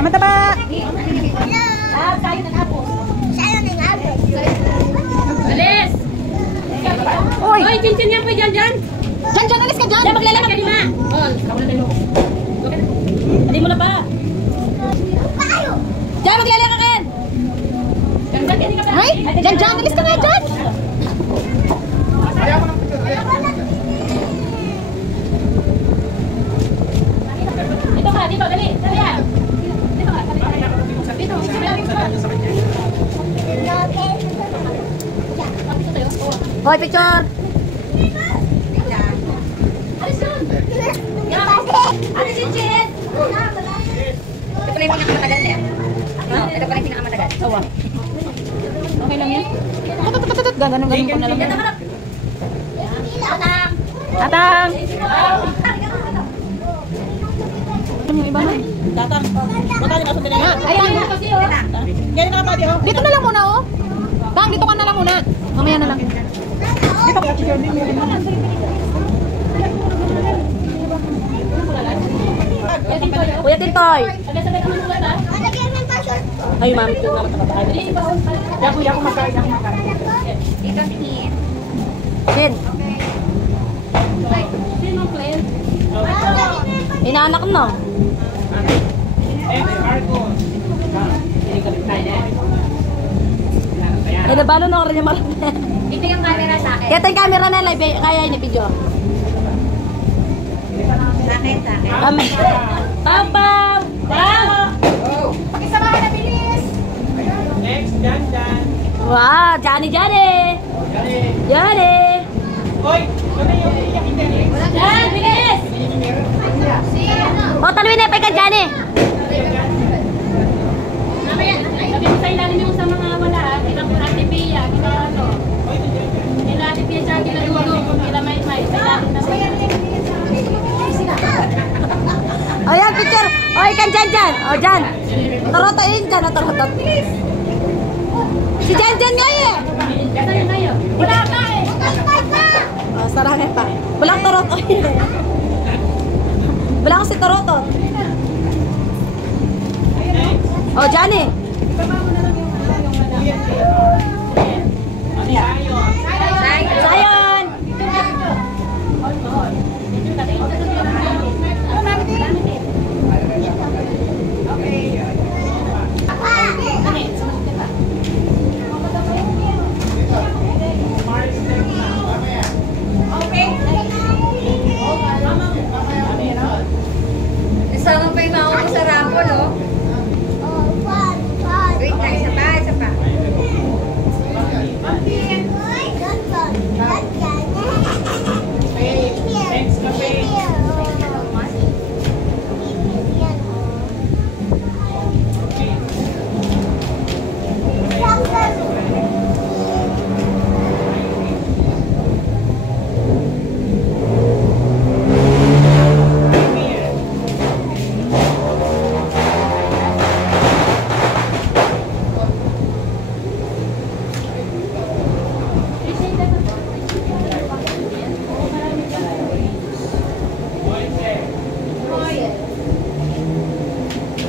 Mataba! Alis! Uy! Uy, cincin yan po dyan, dyan! Dyan, alis ka dyan! Dyan, maglalakad ka na! Hindi mo na pa! Dyan, maglalakad ka! Ay! Dyan, alis ka na dyan! Dito ka, dito, dali! Dali yan! Dito ka, dito! Hoy, picture! Alis yun! Alis yun, Chin! Ito pala yung pinakamatagal eh. Ito pala yung pinakamatagal. Awa. Okay lang yan? Ganun ko na lang yan. Atang! Atang! Ano yung iba na? Tatang! Matali ka sa tinaya! Ayan! Kasi oh! Kaya na ba diyo? Dito na lang muna, oh. Tang, dito ka na lang muna. Mamaya na lang. Dito ka, Kuya Tintoy. Sabay-sabay ka manulat ha? Ay, ma'am. Yaku makain. Ito tingin. Sin. Sino Claire? Inaanak no. Ay, nabalo na ako rin yung marami. Ito yung camera sa akin. Kaya yung camera na live, kaya ini video. Sa akin. Kami. Pam, pam! Pam! Pakisamahan na bilis! Next, Jan. Wow, Johnny! Johnny! Hoy, ano yung iyak internet? Yan! Bilis! O, talwin na pa ka, Johnny! Sabi mo sa ilalim yung sa mga wala ha? Kila Ate Pia, kila ano? Kila Ate Pia siya, kila Lulong, kila May. Sa ilalim na sila. O, yan, picture! O, ikan Jan! O, Jan! Tarotain Jan, tarotot. Si Jan nga eh! Kasa yun kayo? Wala ka eh! O, sarangin pa. Walang tarotot. Wala ko si tarotot. O, Johnny! Sayon! Isama pa yung mga ko sa raffle, oh. Wait na, isa pa. Thanks, kape.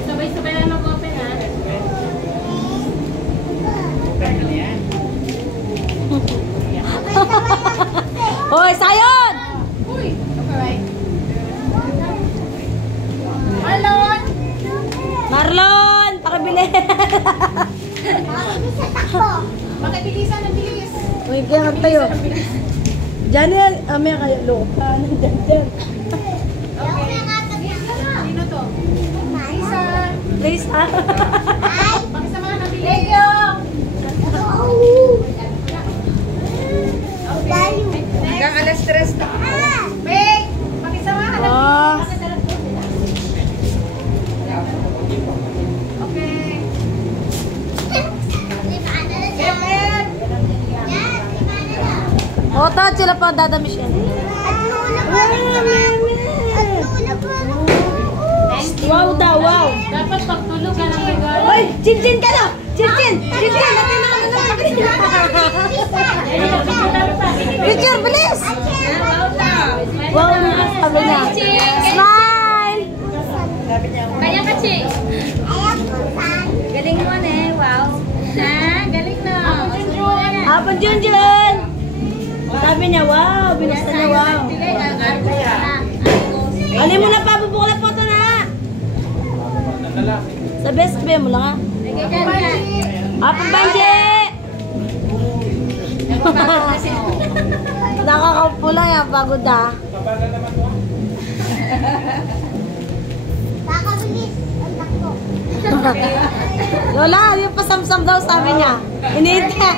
Sabay-sabay lang mag-open ha? Hoy, Sayon! Marlon! Pakabili! Makibilisan ng bilis. Uy, kaya tayo. Johnny, amaya kayo. Lupa. Dyan. Sino to? Please, ah. Pakisamahan ng bilis. Hanggang alas 3 na. Meg! Pakisamahan ng Oh. Okay. Kevin! Oto, sila pa dadamis yan. Wow daw, wow. Dapat pagtulog ka ng regalo. Hoy, chin-chin ka na! Chin-chin! Chin-chin! Natin na ano na picture, bilis! Wow na, sabi niya. Smile! Kaya kasi. Galing mo eh, wow. Ha? Galing na. Hapon, Junjun! Sabi niya, wow. Binuksan niya, wow. Alin mo na pa, bubukla po ito na. Sa best bay mo lang ha. Hapon, Banji! Nakakaupo lang yan, pagod ha. Lola, yung pasamsam daw sabi niya. Iniintay.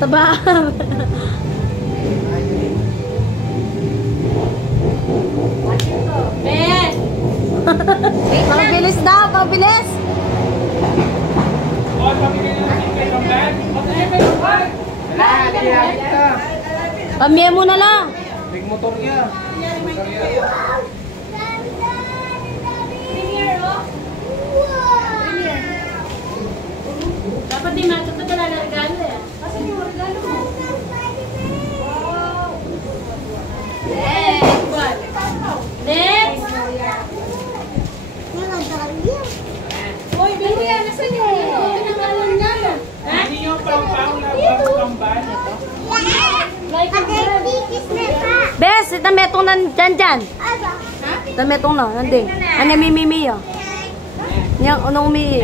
Taba. Ben! Pagbilis daw, pagbilis. Pamiyay mo na lang. Big motor niya. Dapat di matutulala na regalo eh. Asan yung regalo mo? Next! Hoy, Bino yan. Nasaan yung pinagalan niya? Hindi niyo pang-pang-pang-pang. Like a bird. Bes, ito metong na dyan. Ito metong na, nanding. Ano mimimi yun? Yung unong umihi.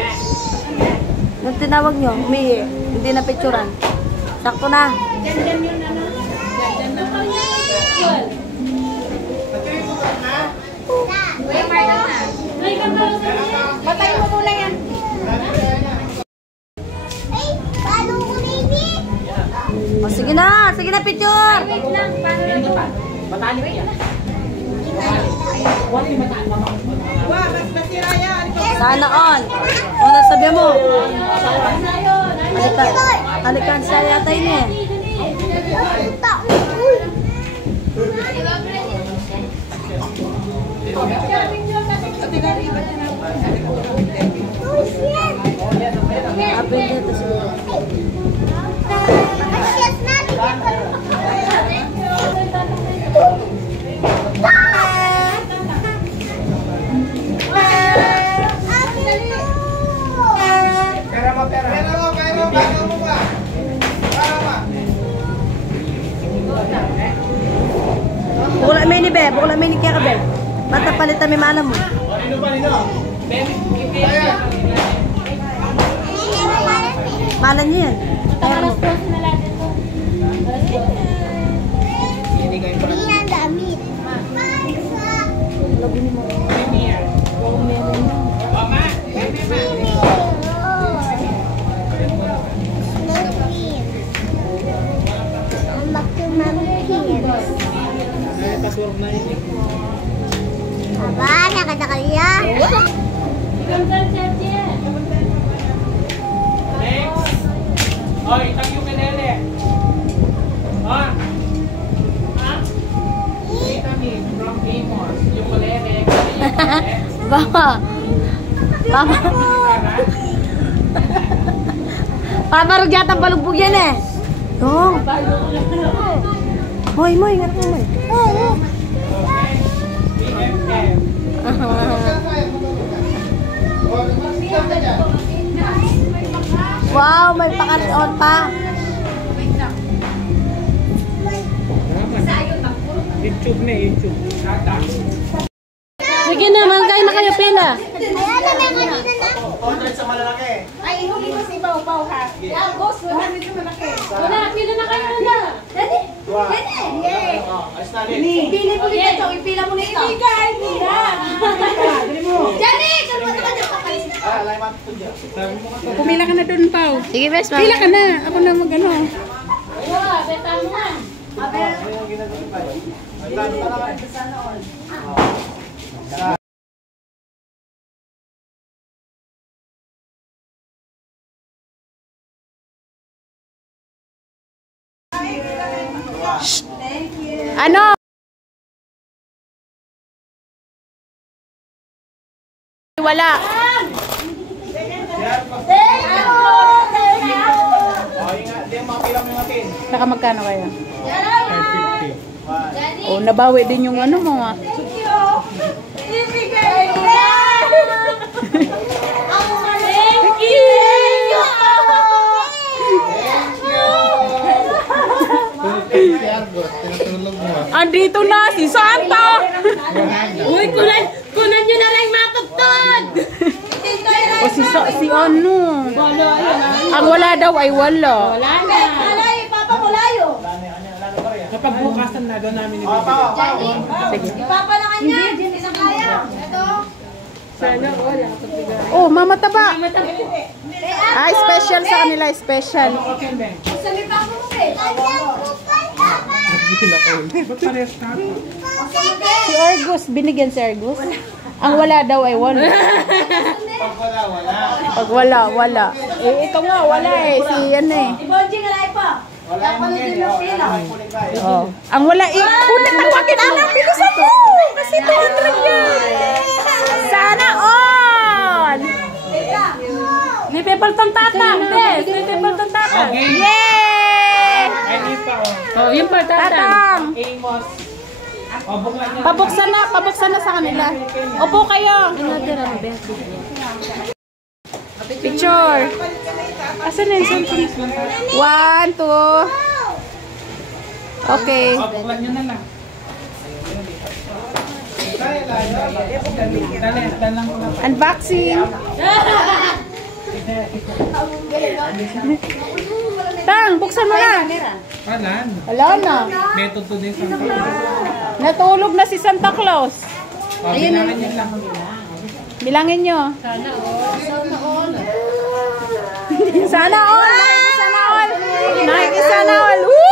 Yung tinawag nyo, umihi. Hindi na picturan. Sakto na. Dyan yun ano. Dyan na. Like a bird. Patay mo muna yan. O, sige na picture. Wait lang. Paano na ito? Matalik yan. Sana on. Ano sabi mo? Halikan siya yata yun eh. Apel dito siguro. Bukula may ni Be, bukula may ni Kaya Be. Bata palit kami mana mo. Mana niyo yan. Kaya mo. na natin ito. Labi ni mo. Mama, Ikaw dyan, Cheche. Next. Oh, itag yung kanele. Ah. Vitamin from Amos. Yung kanele. Baba. Papa. Paparog yata balugbog yan eh. Dong. Moy, moy, nga moy. BFF. Wow, may pakarton pa. YouTube na, YouTube. Tata. Sige na, magkain na kayo pila. Wala, pila na kayo na. Pili mo nito, ipila mo nito. Pumila ka na doon, Pao. Sige, best ma'am. Pila ka na. Ako na mag-ano. Wala, beta mo nga. Ano? Wala. Saka magkano kayo? 550. Oh, nabawi din yung ano mo. Ah. Andito na si Santa! Uy, kunan nyo na lang matutod. O si ano? Ang wala daw ay wala. Wala na. Kapag bukasan na doon namin ibibigay. Sige. Ipapalangan niya. Isang kaya. Ito. Oh, mama taba. Ay, special sa kanila, special. Okay, Ben. Sabi pa ako mo eh. Ba't parehas tayo? Si Argus, binigyan si Argus. Ang wala daw ay wala. Pag wala, wala. Pag wala, wala. Eh, ito nga, wala eh. Si yan eh. Ibonji nga lang pa. Wala yung pila. Oh. Ang wala eh. Una, tawagin anak, bilisan mo. Kasi 200 yan. Sana all. May paper tong tatang, Bes. May paper tong tatang. Okay. Yay! Ay, isa oh. Oh, yung pa tatang. Tatang. Amos. Oh, buklan niya. Pabuksan na sa kanila. Opo kayo. Picture. Asan na yung cellphone? 1, 2. Okay. Oh, buklan niyo na lang. Dali lang ko na. Unboxing. Tang, buksan mo na. Wala. Wala na. Method to din sa Natulog na si Santa Claus. Oh, bilangan niya lang. Bilangin nyo. Sana all. Sana all. Sana all. Sana all. Sana all. Woo!